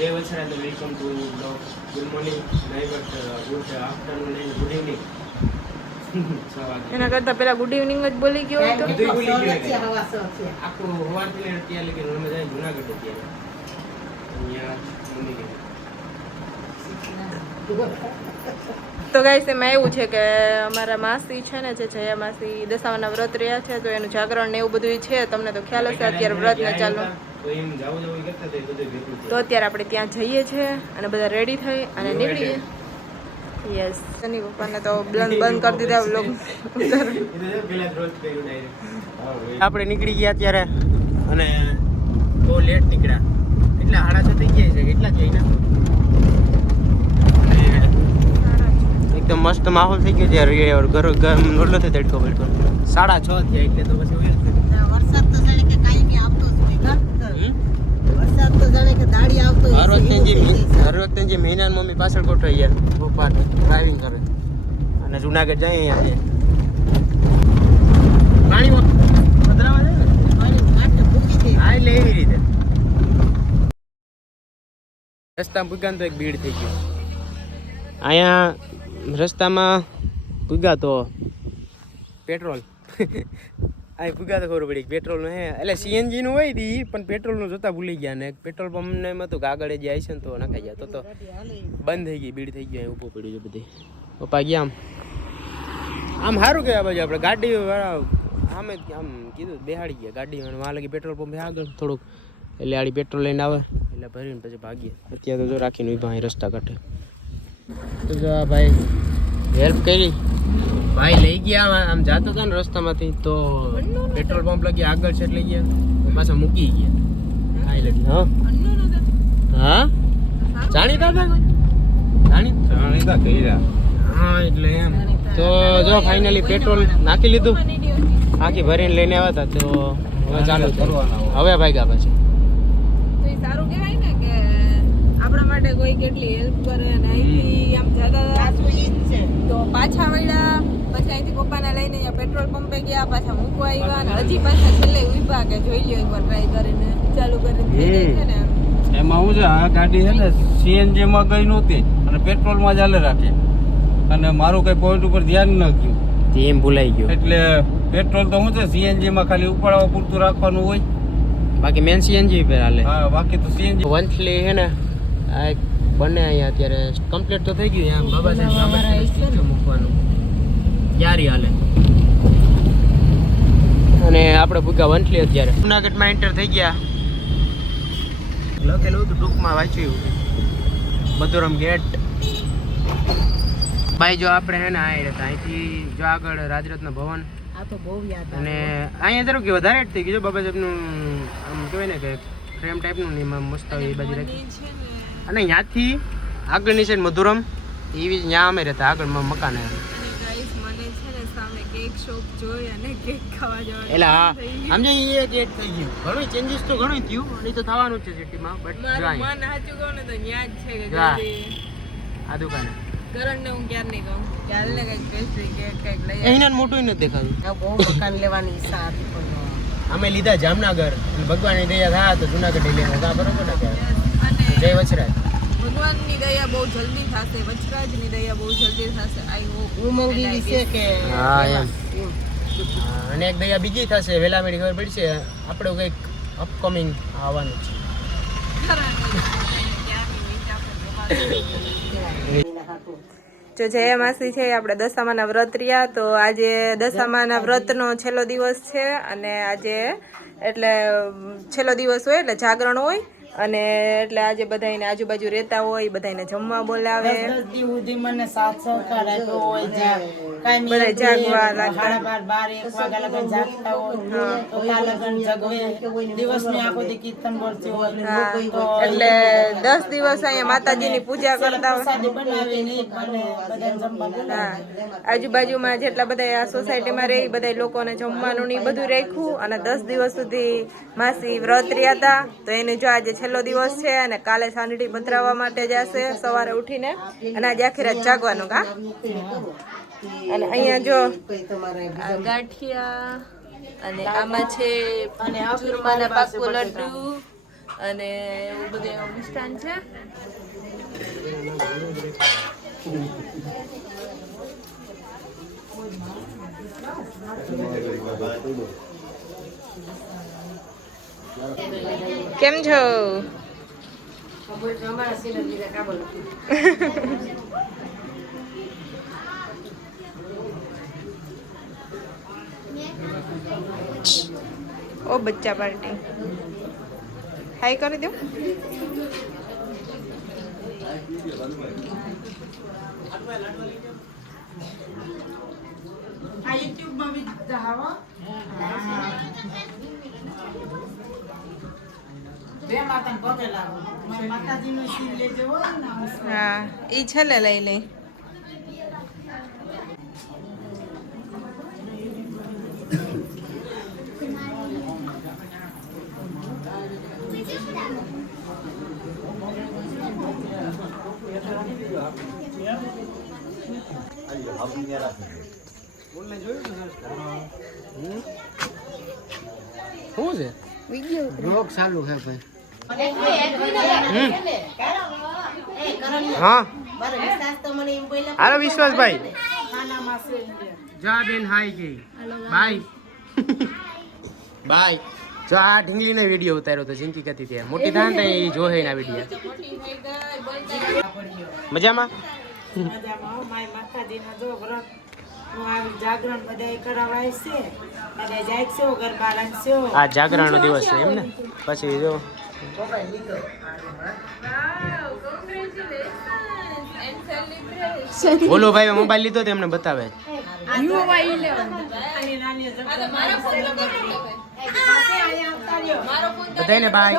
Hey, what's up? Welcome to vlog. Good morning, night, good afternoon and good evening. એના કરતા પેલા good evening જ બોલી ગયો હતો. બધું ભૂલી ગયો આખું હવારથી લઈને અત્યારે લગી અમે જાય જુનાગઢ અત્યારે અહીંયા મમ્મી ગઈ. તો ગાઈસ એમાં એવું છે કે અમારા માસી છે ને જે જયા માસી દશામાના વ્રત રહ્યા છે તો એનું જાગરણ ને એવું બધું છે. તમને તો ખ્યાલ હશે અત્યારે વ્રત ને ચાલુ તો એમ જાવું કરતા હતા બધું ભેગું તો અત્યારે આપણે ત્યાં જઈએ છીએ અને બધા રેડી થઈ અને નીકળીએ. યસ સની પપ્પાને તો બંધ કરી દીધા વ્લોગ. આપણે નીકળી ગયા અત્યારે અને બહુ લેટ નીકળ્યા. કેટલા 6:30 થઈ ગયા છે. કેટલા થયા ને એકદમ મસ્ત માહોલ થઈ ગયો છે. ઘર નોડલો થઈ તડકો પડતો 6:30 થયા એટલે તો પછી વરસાદ તો જાણે કે કાયમી આવતો જ હોય. વરસાદ તો જાણે કે દાડી આવતો હોય. હર વખતે જે મહિના મમ્મી પાછળ ગોઠવાઈ ગયા પપ્પા ડ્રાઇવિંગ કરે અને જુનાગઢ જાય અહીંયા પાણીમાં પધરાવા જાય પાણી માટે ભૂકી દે. હા એટલે એવી રીતે રસ્તામાં પૂગ્યા તો એક ભીડ થઈ ગયો. અહીંયા રસ્તામાં પૂગ્યા તો પેટ્રોલ અહીં પૂગ્યા તો ખબર પડી પેટ્રોલ હે એટલે સીએનજી નું હોય દી પણ પેટ્રોલ નું જોતા ભૂલી ગયા ને પેટ્રોલ પંપ ને એમ હતું કે આગળ જે આવી છે ને તો નખાઈ ગયા તો બંધ થઈ ગઈ ભીડ થઈ ગઈ. ઊભું પડ્યું છે બધી. પપ્પા ગયા આમ સારું કહેવાય બાજુ આપણે ગાડી વાળા આમ કીધું બેહાડી ગયા ગાડી વાળા લગી પેટ્રોલ પંપ આગળ થોડુંક એટલે આડી પેટ્રોલ લઈને આવે એટલે ભરીને પછી ભાગીએ. અત્યારે તો જો રાખીને ઉભા અહીં રસ્તા કાંઠે તો જો આ ભાઈ હેલ્પ કરી ભાઈ લઈ ગયા આમ જાતો હતા ને રસ્તામાંથી તો પેટ્રોલ પંપ લગી આગળ છે લઈ ગયા પાછા મૂકી ગયા. આઈ લગી હા હા જાણીતા હતા જાણીતા કર્યા હા એટલે એમ તો જો ફાઇનલી પેટ્રોલ નાખી લીધું આખી ભરીને લઈને આવ્યા હતા તો હવે ચાલુ કરવાના હવે ભાગ્યા પછી તો એ સારું કહેવાય ને કે આપણા માટે કોઈ કેટલી હેલ્પ કરે અને અહીંથી આમ જતા તો પાછા વળ્યા પછી અહીંથી પપ્પાને લઈને અહીંયા પેટ્રોલ પંપે ગયા પાછા મૂકવા આવ્યા અને હજી પાછા છેલ્લે ઉભા કે જોઈ લ્યો એકવાર ટ્રાય કરીને ચાલુ કરીને થઈ જાય છે ને એમાં હું છે આ ગાડી છે ને સીએનજી માં ગઈ નહોતી અને પેટ્રોલ માં ચાલે રાખે અને મારું કઈ પોઈન્ટ ઉપર ધ્યાન ન ગયું એમ ભૂલાઈ ગયું એટલે પેટ્રોલ તો શું છે સીએનજી માં ખાલી ઉપાડવા પૂરતું રાખવાનું હોય બાકી મેન સીએનજી પર હાલે હા બાકી તો સીએનજી વંથલી છે ને આ એક બને અહીંયા અત્યારે કમ્પ્લીટ તો થઈ ગયું આમ બાબા સાહેબ સ્ટેચ્યુ મૂકવાનું ક્યારે હાલે અને આપણે ભૂગા વંથલી અત્યારે જુનાગઢમાં એન્ટર થઈ ગયા. લખેલું હતું ટૂંકમાં વાંચ્યું મધુરમ ગેટ. ભાઈ જો આપણે હે ને આ હતા અહીંથી જો આગળ રાજરત્ન ભવન આ તો બહુ યાદ અને અહીંયા જરૂર કે વધારે એડ થઈ ગયું બાબા સાહેબનું આમ કહેવાય ને કે ફ્રેમ ટાઈપનું ને એમાં મસ્ત એ બાજુ રાખી અને ત્યાંથી આગળની સાઈડ મધુરમ એવી ત્યાં અમે રહેતા આગળમાં મકાન અને ગાઈસ મને છે ને સામે કેક શોપ જોઈ અને કેક ખાવા જવાનું એટલે હા સમજે એ ગેટ થઈ ગયું ઘણું ચેન્જીસ તો ઘણું થયું અને તો થવાનું જ છે સિટીમાં બટ મારું મન સાચું કહું ને તો ન્યા જ છે કે હા. જલ્દી આ દુકાને કરણને હું ક્યાર નહીં કહું કે હાલને કંઈક પેસ્ટ્રી કેક કંઈક લઈ અહીંના મોટું નથી દેખાતું. બહુ મકાન લેવાની ઈચ્છા હતી પણ અમે લીધા જામનગર ભગવાનની દયા થાય તો જુનાગઢ લઈને હતા બરોબર ને અને જય વચરાજ ભગવાનની દયા બહુ જલ્દી થશે વચરાજની દયા બહુ જલ્દી થશે આઈ હોપ ઉમંગી છે કે હા એમ અને એક દયા બીજી થશે વેલા મેળી ખબર પડશે આપણે કંઈક અપકમિંગ આવવાનું છે. જો જયા માસી છે આપણે દશામાના વ્રત રહ્યા તો આજે દશામાના વ્રતનો છેલ્લો દિવસ છે અને આજે એટલે છેલ્લો દિવસ હોય એટલે જાગરણ હોય અને એટલે આજે બધાને આજુબાજુ રહેતા હોય બધાને જમવા બોલાવે 10 દી સુધી મને સાથ સહકાર આપ્યો હોય જ્યાં કાયમી બધા જાગવા લાગતા 12 વાગ્યા લગન જાગતા હોય તો ત્યાં લગન જગવે દિવસની આખો દી કીર્તન બોલતી હોય તો એટલે 10 દિવસ અહીંયા માતાજીની પૂજા કરતા હોય. પ્રસાદી બનાવીને બને બધાને જમવા હા આજુબાજુમાં જેટલા બધા આ સોસાયટીમાં રહે બધા લોકોને જમવાનું ને ઈ બધું રાખ્યું અને 10 દિવસ સુધી માસી વ્રત રહ્યા હતા તો એને જો આજે છેલ્લો દિવસ છે અને કાલે સાંજડી પધરાવવા માટે જશે સવારે ઉઠીને અને આજે આખી રાત જાગવાનું કા અને અહીંયા જો આ ગાંઠિયા અને આમાં છે ચૂરમાના પાકું લડ્ડુ અને એવું બધું મિષ્ટાન છે. કેમ છો? ઓ બચ્ચા પાર્ટી હાઈ કરી દો. આ YouTube માં બી જાવ. બે માતાને પગે લાગો. માતાજીનું શીલ લેજો હોય ને. હા ઈ છેલ્લે લઈ લે. શું છે? બ્લોગ ચાલુ છે ભાઈ. હા હાલો વિશ્વાસભાઈ. જા બેન હાઈ ગઈ. Bye bye. જો આ ઢીંગલીનો વિડીયો ઉતાર્યો તો જિંદગી કતી ત્યાં મોટી થાય ને એ જોહે એના વિડીયો. મજામાં? મજામાં માય માતાજીના જો વ્રત નું આવી જાગરણ બધાય કરાવાય છે. બધા જાગશો ગરબા રમશો. આ જાગરણનો દિવસ છે એમ ને? પછી જો બોલો ભાઈ મોબાઈલ લીધો તો એમને બતાવે. બધાને બાય.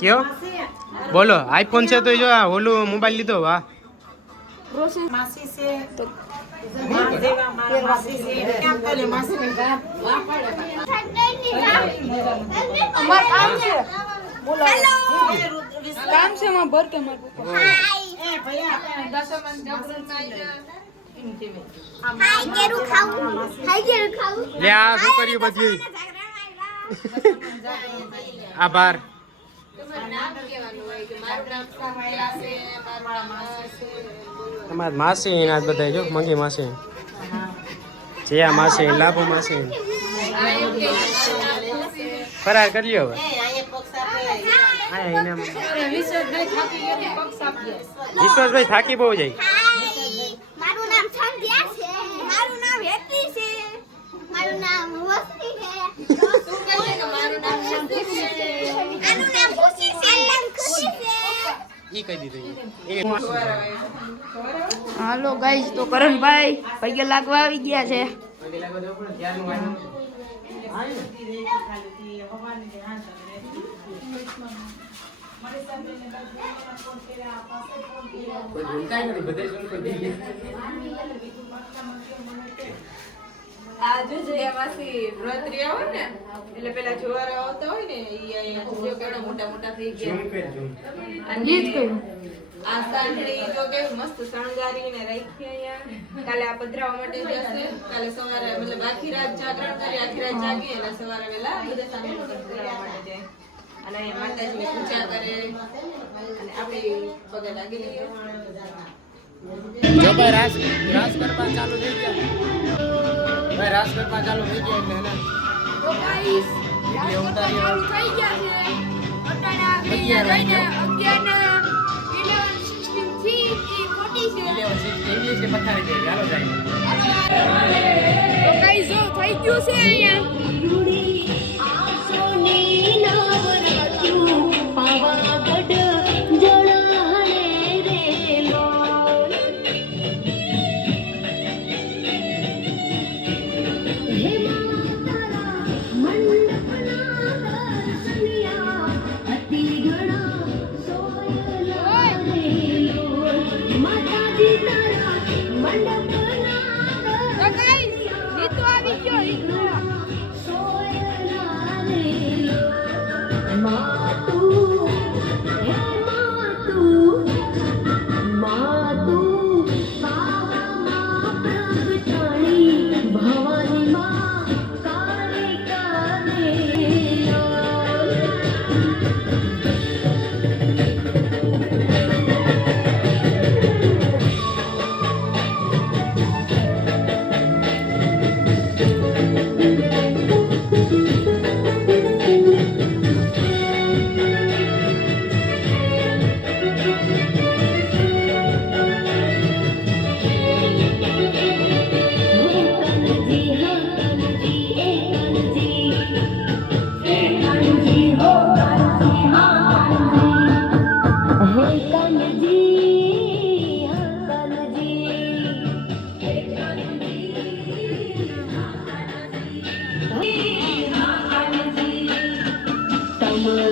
કયો બોલો આઈફોન છે તો જો ઓલું મોબાઈલ લીધો. વાહ માસી છે દેવા મારા માસી છે કેમ કરે માસી અમાર કામ છે બોલો કામ છે માં ભર કે માર પપ્પા એ ભૈયા 10 મન જાગરણ માં હાઈ કેરું ખાવું લે આ છોકરીઓ બધી આભાર. તમારા માસી ના બધા જો મંગી માસી જયા માસી લાભુ માસી ફરાર કરી લ્યો હવે. વિશ્વાસભાઈ થાકી બહુ જાય. મારું નામ સંધ્યા છે. મારું નામ હેતી છે. મારું નામ વસ્તી છે. મારું નામ શક્તિ છે. આનું નામ ખુશી છે. ખુશી છે. ઈ કહી દીધું. હાલો ગાઈસ તો કરણભાઈ પગે લાગવા આવી ગયા છે. આ જો જયામાંથી વ્રત રહ્યા હોય ને એટલે પેલા જુવાર આવતા હોય ને ઈ અહીંયા જો કેવડા મોટા મોટા થઈ ગયા. અને આ સાંઠળી જો કે મસ્ત શણગારીને રાખી અહીંયા. કાલે આ પધરાવા માટે જશે. કાલે સવારે મતલબ આખી રાત જાગરણ કરી આખી રાત જાગી અને સવારે વેલા બધા સાંઠળી પધરાવા માટે જાય અને માતાજીની પૂજા કરે અને આપણે પગે લાગી લઈએ. જો ભાઈ રાસ ગરબા ચાલુ થઈ ગયા. ભાઈ રાસ ગરબા ચાલુ થઈ ગયા એટલે એને તો ગાઈસ વિડિયો ઉતારી ચાલુ થઈ ગયા છે. અટાણા 11 ને 11 16 થી 40 છે. ઇંગ્લિશ ને પથારી દે ચાલો જાય. તો ગાઈસ જો થઈ ગયું છે અહીંયા.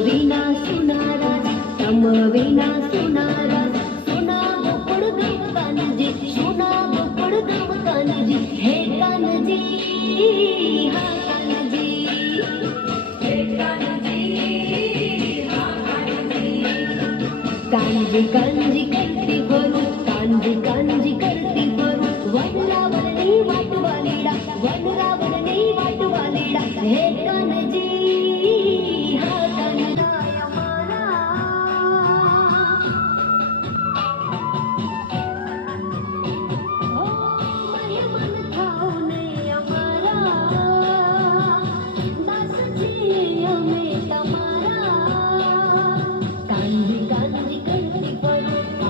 વિના સુનારા તમ વિના સુનારા સુના ગોકળ ગમ કાનજી સુના ગોકળ ગમ કાનજી હે કાનજી હા કાનજી હે કાનજી હા કાનજી કાનજી કરતી ફરું કાનજી કાનજી કરતી ફરું વનરાવણની વાટવાલીડા વનરાવણની વાટવાલીડા હે કાનજી હા કાનદાય મારા ઓ મહેમાન થાઓ ને અમારા દાસ છીએ અમે તમારા કાનજી કાનજી કરતી ફરું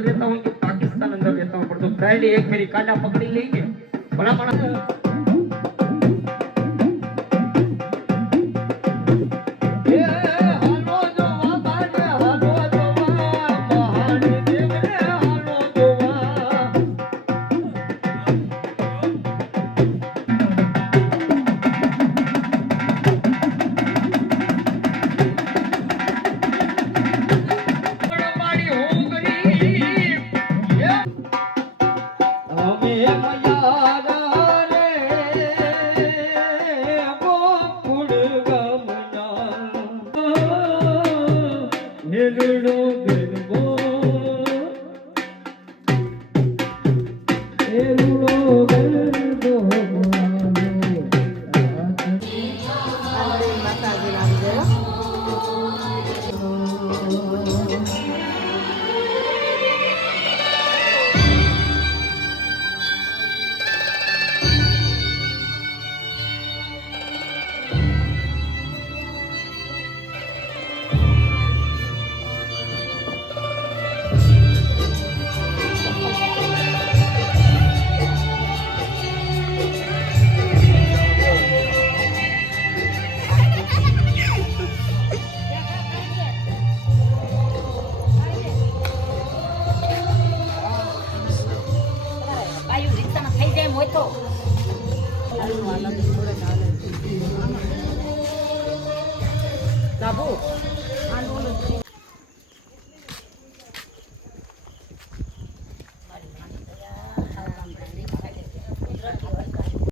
અંદર રહેતા હોય કે પાકિસ્તાન અંદર રહેતા હોય, પણ તો ફ્રાઈડે એક ફેરી કાંડા પકડી લઈને ભલા માણસ બાબુ